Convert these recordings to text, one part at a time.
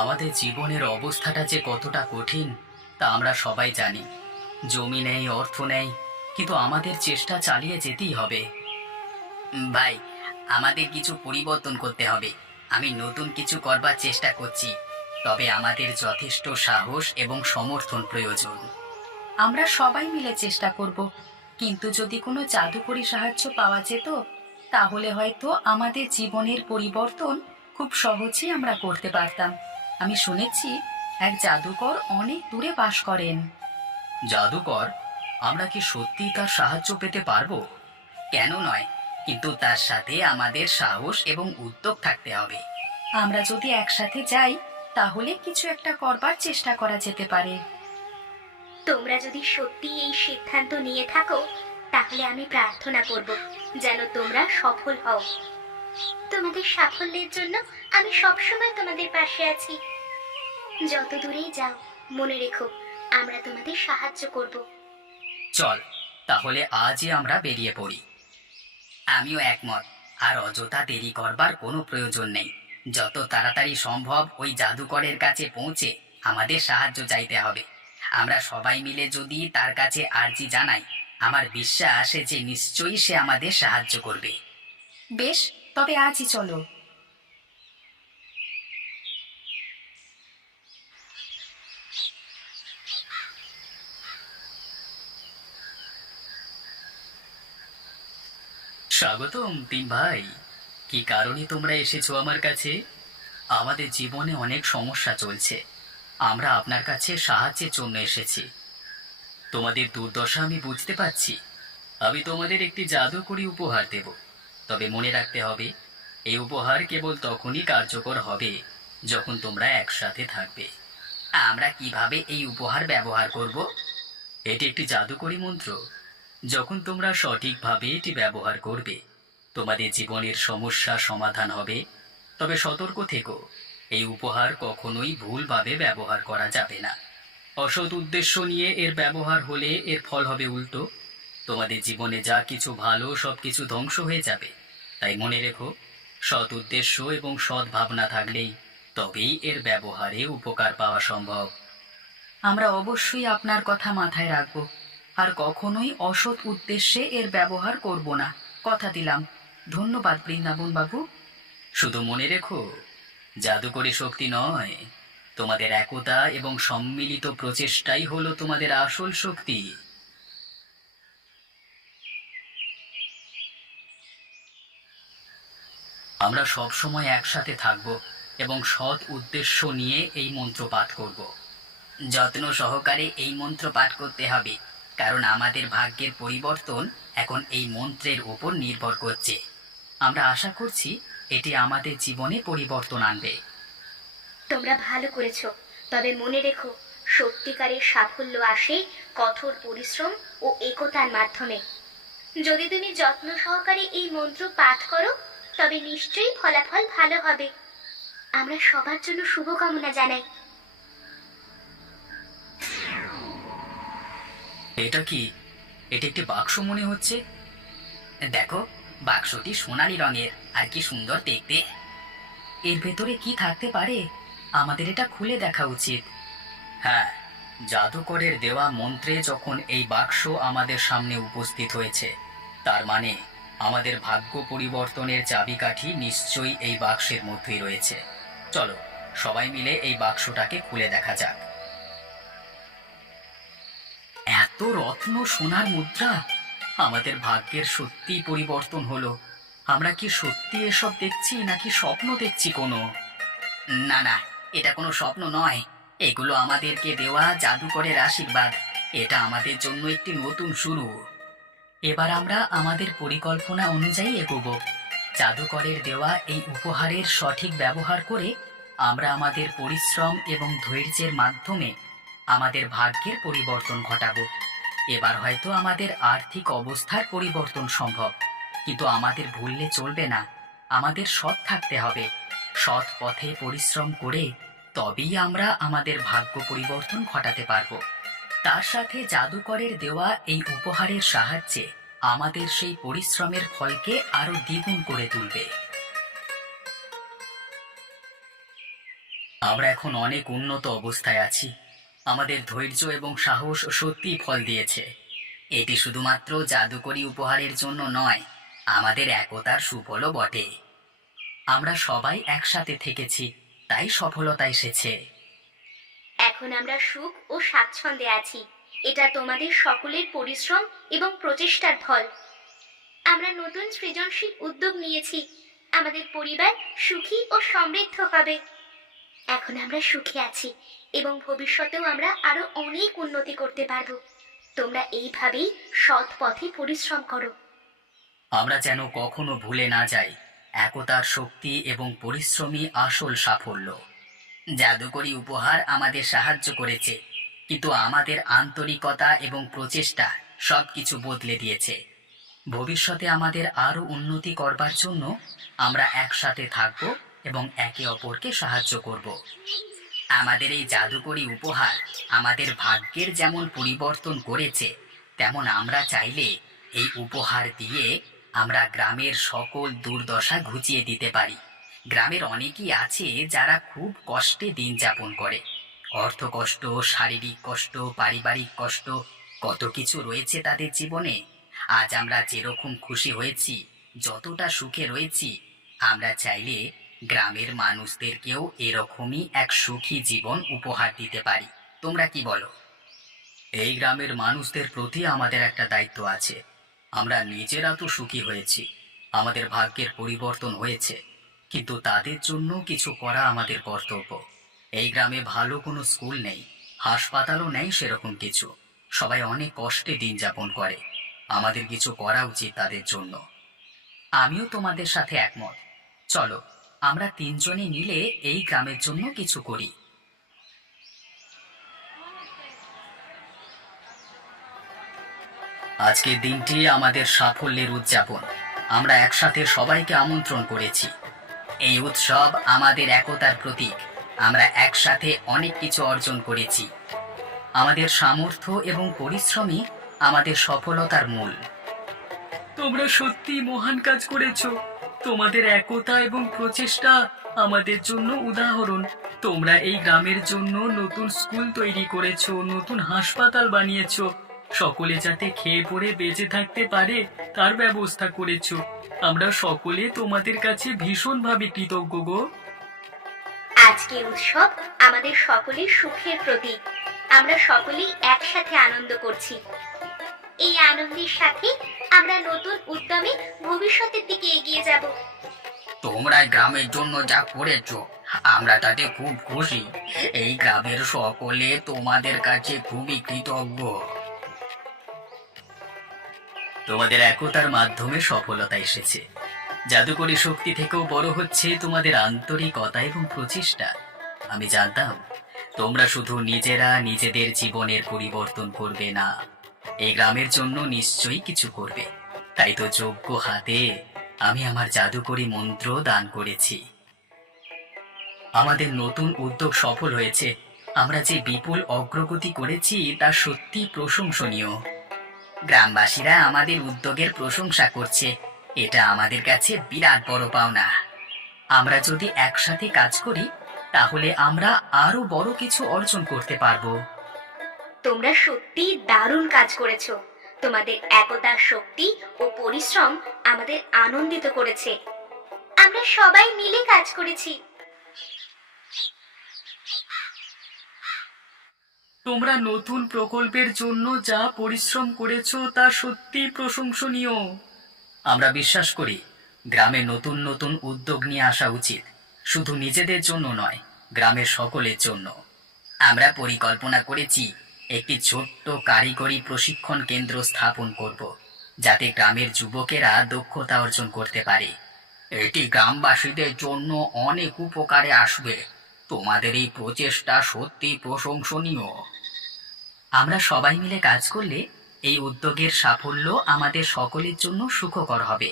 আমাদের জীবনের অবস্থাটা যে কতটা কঠিন তা আমরা সবাই জানি। জমি নেই, অর্থ নেই, কিন্তু আমাদের চেষ্টা চালিয়ে যেতেই হবে। ভাই, আমাদের কিছু পরিবর্তন করতে হবে। আমি নতুন কিছু করবার চেষ্টা করছি, তবে আমাদের যথেষ্ট সাহস এবং সমর্থন প্রয়োজন। আমরা সবাই মিলে চেষ্টা করব, কিন্তু যদি কোনো জাদুকরী সাহায্য পাওয়া যেত তাহলে হয়তো আমাদের জীবনের পরিবর্তন খুব সহজেই আমরা করতে পারতাম। আমি শুনেছি এক জাদুকর অনেক দূরে বাস করেন। জাদুকর? আমরা কি সত্যি তার সাহায্য পেতে পারবো? কেন নয়, কিন্তু তার সাথে আমাদের সাহস এবং উদ্যোগ থাকতে হবে। আমরা যদি একসাথে যাই তাহলে কিছু একটা করবার চেষ্টা করা যেতে পারে। তোমরা যদি সত্যি এই সিদ্ধান্ত নিয়ে থাকো তাহলে আমি প্রার্থনা করব যেন তোমরা সফল হও। তোমাদের সাফল্যের জন্য আমি সবসময় তোমাদের পাশে আছি। যত দূরেই যাও, মনে রেখো আমরা তোমাদের সাহায্য করব। চল, তাহলে আজই আমরা বেরিয়ে পড়ি। আমিও একমত। আর অযথা দেরি করবার কোনো প্রয়োজন নেই। যত তাড়াতাড়ি সম্ভব ওই জাদুকরের কাছে পৌঁছে আমাদের সাহায্য চাইতে হবে। আমরা সবাই মিলে যদি তার কাছে আর্জি জানাই, আমার বিশ্বাস যে নিশ্চয়ই সে আমাদের সাহায্য করবে। বেশ, তবে আজই চলো। স্বাগতম তিন ভাই। কি কারণে তোমরা এসেছো আমার কাছে? আমাদের জীবনে অনেক সমস্যা চলছে, আমরা আপনার কাছে সাহায্যের জন্য এসেছি। তোমাদের দুর্দশা আমি বুঝতে পারছি। আমি তোমাদের একটি জাদুকরী উপহার দেব, তবে মনে রাখতে হবে এই উপহার কেবল তখনই কার্যকর হবে যখন তোমরা একসাথে থাকবে। আমরা কিভাবে এই উপহার ব্যবহার করব? এটি একটি জাদুকরী মন্ত্র। যখন তোমরা সঠিকভাবে এটি ব্যবহার করবে তোমাদের জীবনের সমস্যা সমাধান হবে। তবে সতর্ক থেকো, এই উপহার কখনোই ভুলভাবে ব্যবহার করা যাবে না। অসৎ উদ্দেশ্য নিয়ে এর ব্যবহার হলে এর ফল হবে উল্টো। তোমাদের জীবনে যা কিছু ভালো সবকিছু ধ্বংস হয়ে যাবে। তাই মনে রেখো, সৎ উদ্দেশ্য এবং সৎ ভাবনা থাকলেই তবেই এর ব্যবহারে উপকার পাওয়া সম্ভব। আমরা অবশ্যই আপনার কথা মাথায় রাখব, আর কখনোই অসৎ উদ্দেশ্যে এর ব্যবহার করব না। কথা দিলাম। ধন্যবাদ বৃন্দাবন বাবু। শুধু মনে রেখো, জাদুকরী শক্তি নয়, তোমাদের একতা এবং সম্মিলিত প্রচেষ্টাই হলো তোমাদের আসল শক্তি। আমরা সব সময় একসাথে থাকব এবং সৎ উদ্দেশ্য নিয়ে এই মন্ত্র পাঠ করব। যত্ন সহকারে এই মন্ত্র পাঠ করতে হবে, কারণ আমাদের ভাগ্যের পরিবর্তন এখন এই মন্ত্রের উপর নির্ভর করছে। আমরা আশা করছি এটি আমাদের জীবনে পরিবর্তন আনবে। তোমরা ভালো করেছো, তবে মনে রেখো সত্যিকারের সাফল্য আসে কঠোর পরিশ্রম ও একতার মাধ্যমে। যদি তুমি যত্ন সহকারে এই মন্ত্র পাঠ করো তবে নিশ্চয়ই ফলাফল ভালো হবে। আমরা সবার জন্য শুভকামনা জানাই। এটা কি? এটা একটি বাক্স মনে হচ্ছে। দেখো, বাক্সটি সোনালী রঙের আর কি সুন্দর দেখতে। এর ভেতরে কি থাকতে পারে? আমাদের এটা খুলে দেখা উচিত। হ্যাঁ, জাদুকরের দেওয়া মন্ত্রে যখন এই বাক্স আমাদের সামনে উপস্থিত হয়েছে, তার মানে আমাদের ভাগ্য পরিবর্তনের চাবিকাঠি নিশ্চয়ই এই বাক্সের মধ্যেই রয়েছে। চলো, সবাই মিলে এই বাক্সটাকে খুলে দেখা যাক। এত রত্ন, সোনার মুদ্রা! আমাদের ভাগ্যের সত্যি পরিবর্তন হলো। আমরা কি সত্যি এসব দেখছি নাকি স্বপ্ন দেখছি কোনো? না না, এটা কোনো স্বপ্ন নয়। এগুলো আমাদেরকে দেওয়া জাদুকরের আশীর্বাদ। এটা আমাদের জন্য একটি নতুন শুরু। এবার আমরা আমাদের পরিকল্পনা অনুযায়ী এগোবো। জাদুকরের দেওয়া এই উপহারের সঠিক ব্যবহার করে আমরা আমাদের পরিশ্রম এবং ধৈর্যের মাধ্যমে আমাদের ভাগ্যের পরিবর্তন ঘটাবো। এবার হয়তো আমাদের আর্থিক অবস্থার পরিবর্তন সম্ভব, কিন্তু আমাদের ভুললে চলবে না। আমাদের সৎ থাকতে হবে। সৎ পথে পরিশ্রম করে তবেই আমরা আমাদের ভাগ্য পরিবর্তন ঘটাতে পারবো। তার সাথে জাদুকরের দেওয়া এই উপহারের সাহায্যে আমাদের সেই পরিশ্রমের ফলকে আরো দ্বিগুণ করে তুলবে। আমরা এখন অনেক উন্নত অবস্থায় আছি। আমাদের ধৈর্য এবং সাহস সত্যিই ফল দিয়েছে। এটি শুধুমাত্র জাদুকরী উপহারের জন্য নয়, আমাদের একতার সুফলও বটে। আমরা সবাই একসাথে থেকেছি, তাই সফলতা এসেছে। এখন আমরা সুখ ও স্বাচ্ছন্দ্যে আছি। এটা তোমাদের সকলের পরিশ্রম এবং প্রচেষ্টার ফল। আমরা নতুন সৃজনশীল উদ্যোগ নিয়েছি। আমাদের পরিবার সুখী ও সমৃদ্ধ হবে। এখন আমরা সুখে আছি এবং ভবিষ্যতেও আমরা আরো অনেক উন্নতি করতে পারবো। তোমরা এইভাবেই সৎ পথে পরিশ্রম করো। আমরা যেন কখনো ভুলে না যাই, একতার শক্তি এবং পরিশ্রমী আসল সাফল্য। জাদুকরী উপহার আমাদের সাহায্য করেছে, কিন্তু আমাদের আন্তরিকতা এবং প্রচেষ্টা সবকিছু বদলে দিয়েছে। ভবিষ্যতে আমাদের আরো উন্নতি করবার জন্য আমরা একসাথে থাকব এবং একে অপরকে সাহায্য করব। আমাদের এই জাদুকরী উপহার আমাদের ভাগ্যের যেমন পরিবর্তন করেছে, তেমন আমরা চাইলে এই উপহার দিয়ে আমরা গ্রামের সকল দুর্দশা ঘুচিয়ে দিতে পারি। গ্রামের অনেকেই আছে যারা খুব কষ্টে দিন যাপন করে। অর্থ কষ্ট, শারীরিক কষ্ট, পারিবারিক কষ্ট, কত কিছু রয়েছে তাদের জীবনে। আজ আমরা যেরকম খুশি হয়েছি, যতটা সুখে রয়েছি, আমরা চাইলে গ্রামের মানুষদেরকেও এরকমই এক সুখী জীবন উপহার দিতে পারি। তোমরা কি বলো? এই গ্রামের মানুষদের প্রতি আমাদের একটা দায়িত্ব আছে। আমরা নিজেরা তো সুখী হয়েছি, আমাদের ভাগ্যের পরিবর্তন হয়েছে, কিন্তু তাদের জন্য কিছু করা আমাদের কর্তব্য। এই গ্রামে ভালো কোনো স্কুল নেই, হাসপাতালও নেই সেরকম কিছু। সবাই অনেক কষ্টে দিন যাপন করে। আমাদের কিছু করা উচিত তাদের জন্য। আমিও তোমাদের সাথে একমত। চলো, আমরা তিনজনে মিলে এই গ্রামের জন্য কিছু করি। আজকের দিনটি আমাদের সাফল্যের উদযাপন। আমরা একসাথে সবাইকে আমন্ত্রণ করেছি। এই উৎসব আমাদের একতার প্রতীক। আমরা একসাথে অনেক কিছু অর্জন করেছি। আমাদের সামর্থ্য এবং পরিশ্রমই আমাদের সফলতার মূল। তোমরা সত্যি মহান কাজ করেছো। তোমাদের একতা এবং প্রচেষ্টা আমাদের জন্য উদাহরণ। তোমরা এই গ্রামের জন্য নতুন স্কুল তৈরি করেছো, নতুন হাসপাতাল বানিয়েছো, সকলে যাতে খেয়ে পড়ে বেঁচে থাকতে পারে তার ব্যবস্থা করেছো। আমরা সকলে তোমাদের কাছে ভীষণভাবে কৃতজ্ঞ গো। আজকের উৎসব আমাদের সকলের সুখের প্রতীক। আমরা সকলেই একসাথে আনন্দ করছি। এই আনন্দের সাথে আমরা নতুন উদ্যমে ভবিষ্যতের দিকে এগিয়ে যাব। তোমরা গ্রামের জন্য যা করেছো, আমরা তাতে খুব খুশি। এই গ্রামের সকলে তোমাদের কাছে খুবই কৃতজ্ঞ। তোমাদের একতার মাধ্যমে সফলতা এসেছে। জাদুকরী শক্তি থেকেও বড় হচ্ছে তোমাদের আন্তরিকতা এবং প্রচেষ্টা। আমি জানতাম তোমরা শুধু নিজেরা নিজেদের জীবনের পরিবর্তন করবে না, এই গ্রামের জন্য নিশ্চয়ই কিছু করবে। তাই তো যোগ্য হাতে আমি আমার জাদুকরী মন্ত্র দান করেছি। আমাদের নতুন উদ্যোগ সফল হয়েছে। আমরা যে বিপুল অগ্রগতি করেছি তা সত্যি প্রশংসনীয়। গ্রামবাসীরা আমাদের উদ্যোগের প্রশংসা করছে, এটা আমাদের কাছে বিরাট বড় পাওনা। আমরা যদি একসাথে কাজ করি, তাহলে আমরা আরো বড় কিছু অর্জন করতে পারবো। তোমরা সত্যি দারুণ কাজ করেছো। তোমাদের একতা, শক্তি ও পরিশ্রম আমাদের আনন্দিত করেছে। আমরা সবাই মিলে কাজ করেছি। তোমরা নতুন প্রকল্পের জন্য যা পরিশ্রম করেছো তা সত্যি প্রশংসনীয়। আমরা বিশ্বাস করি গ্রামে নতুন নতুন উদ্যোগ নিয়ে আসা উচিত, শুধু নিজেদের জন্য নয়, গ্রামের সকলের জন্য। আমরা পরিকল্পনা করেছি একটি ছোট্ট কারিগরি প্রশিক্ষণ কেন্দ্র স্থাপন করব, যাতে গ্রামের যুবকেরা দক্ষতা অর্জন করতে পারে। এটি গ্রামবাসীদের জন্য অনেক উপকারে আসবে। তোমাদের এই প্রচেষ্টা সত্যি প্রশংসনীয়। আমরা সবাই মিলে কাজ করলে এই উদ্যোগের সাফল্য আমাদের সকলের জন্য সুখকর হবে।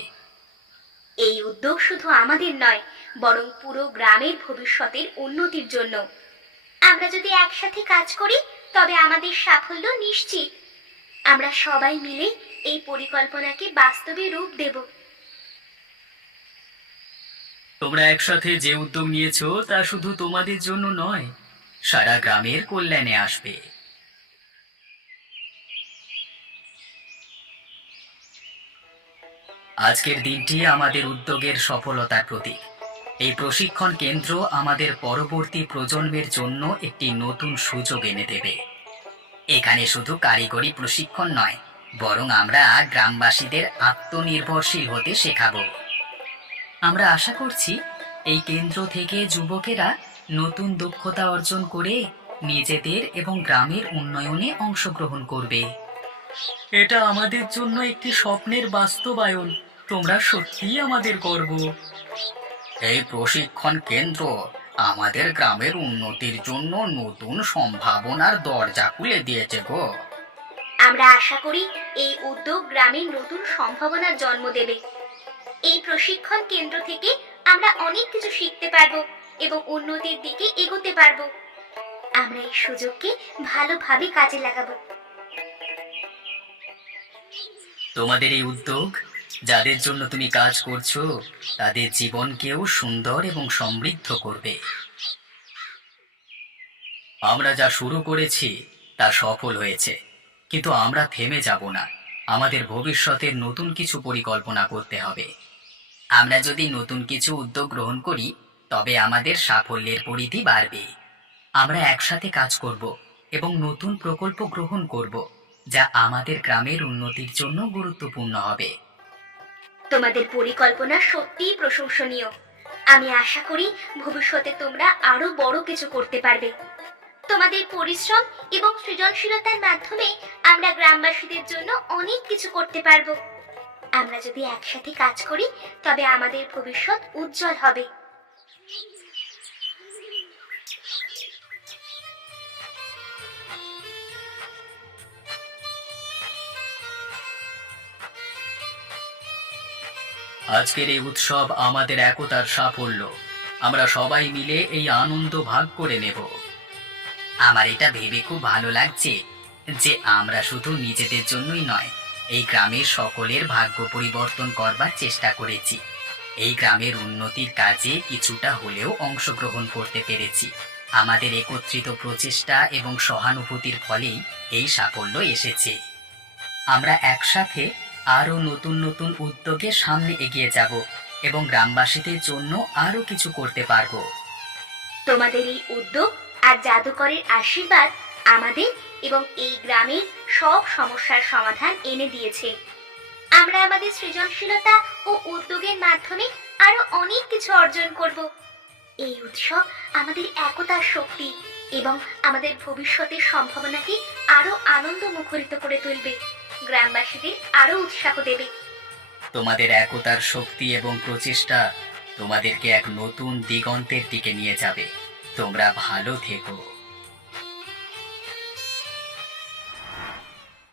এই উদ্যোগ শুধু আমাদের নয়, বরং পুরো গ্রামের ভবিষ্যতের উন্নতির জন্য। আমরা যদি একসাথে কাজ করি, তবে আমাদের সাফল্য নিশ্চিত। আমরা সবাই মিলে এই পরিকল্পনাকে বাস্তবে রূপ দেব। তোমরা একসাথে যে উদ্যোগ নিয়েছো তা শুধু তোমাদের জন্য নয়, সারা গ্রামের কল্যাণে আসবে। আজকের দিনটি আমাদের উদ্যোগের সফলতার প্রতীক। এই প্রশিক্ষণ কেন্দ্র আমাদের পরবর্তী প্রজন্মের জন্য একটি নতুন সুযোগ এনে দেবে। এখানে শুধু কারিগরি প্রশিক্ষণ নয়, বরং আমরা গ্রামবাসীদের আত্মনির্ভরশীল হতে শেখাবো। আমরা আশা করছি এই কেন্দ্র থেকে যুবকেরা নতুন দক্ষতা অর্জন করে নিজেদের এবং গ্রামের উন্নয়নে অংশগ্রহণ করবে। এটা আমাদের জন্য একটি স্বপ্নের বাস্তবায়ন। তোমরা সত্যিই আমাদের গর্ব। এই প্রশিক্ষণ কেন্দ্র আমাদের গ্রামের উন্নতির জন্য নতুন সম্ভাবনার দরজা খুলে দিয়েছে গো। আমরা আশা করি এই উদ্যোগ গ্রামের নতুন সম্ভাবনার জন্ম দেবে। এই প্রশিক্ষণ কেন্দ্র থেকে আমরা অনেক কিছু শিখতে পারবো এবং উন্নতির দিকে এগোতে পারবো। আমরা এই সুযোগকে ভালোভাবে কাজে লাগাবো। তোমাদের এই উদ্যোগ, যাদের জন্য তুমি কাজ করছো, তাদের জীবনকেও সুন্দর এবং সমৃদ্ধ করবে। আমরা যা শুরু করেছি তা সফল হয়েছে, কিন্তু আমরা থেমে যাব না। আমাদের ভবিষ্যতের নতুন কিছু পরিকল্পনা করতে হবে। আমরা যদি নতুন কিছু উদ্যোগ গ্রহণ করি, তবে আমাদের সাফল্যের পরিধি বাড়বে। আমরা একসাথে কাজ করব এবং নতুন প্রকল্প গ্রহণ করব, যা আমাদের গ্রামের উন্নতির জন্য গুরুত্বপূর্ণ হবে। তোমাদের পরিকল্পনা সত্যিই প্রশংসনীয়। আমি আশা করি ভবিষ্যতে তোমরা আরো বড় কিছু করতে পারবে। তোমাদের পরিশ্রম এবং সৃজনশীলতার মাধ্যমে আমরা গ্রামবাসীদের জন্য অনেক কিছু করতে পারবো। আমরা যদি একসাথে কাজ করি, তবে আমাদের ভবিষ্যৎ উজ্জ্বল হবে। আজকের এই উৎসব আমাদের একতার সাফল্য। আমরা সবাই মিলে এই আনন্দ ভাগ করে নেব। আমার এটা ভেবে খুব ভালো লাগছে যে আমরা শুধু নিজেদের জন্যই নয়, এই গ্রামের সকলের ভাগ্য পরিবর্তন করবার চেষ্টা করেছি। এই গ্রামের উন্নতির কাজে কিছুটা হলেও অংশগ্রহণ করতে পেরেছি। আমাদের একত্রিত প্রচেষ্টা এবং সহানুভূতির ফলেই এই সাফল্য এসেছে। আমরা একসাথে আরো নতুন নতুন উদ্যোগে সামনে এগিয়ে যাব এবং গ্রামবাসীদের জন্য আরো কিছু করতে পারবো। তোমাদের এই উদ্যোগ আর জাদুকরের আশীর্বাদ আমাদের এবং এই গ্রামের সব সমস্যার সমাধান এনে দিয়েছে। আমরা আমাদের সৃজনশীলতা ও উদ্যোগের মাধ্যমে আরো অনেক কিছু অর্জন করব। এই উৎসব আমাদের একতার শক্তি এবং আমাদের ভবিষ্যতের সম্ভাবনাকে আরো আনন্দ মুখরিত করে তুলবে, গ্রামবাসীদের আরো উৎসাহ দেবে। তোমাদের একতার শক্তি এবং প্রচেষ্টা তোমাদেরকে এক নতুন দিগন্তের দিকে নিয়ে যাবে। তোমরা ভালো থেকো।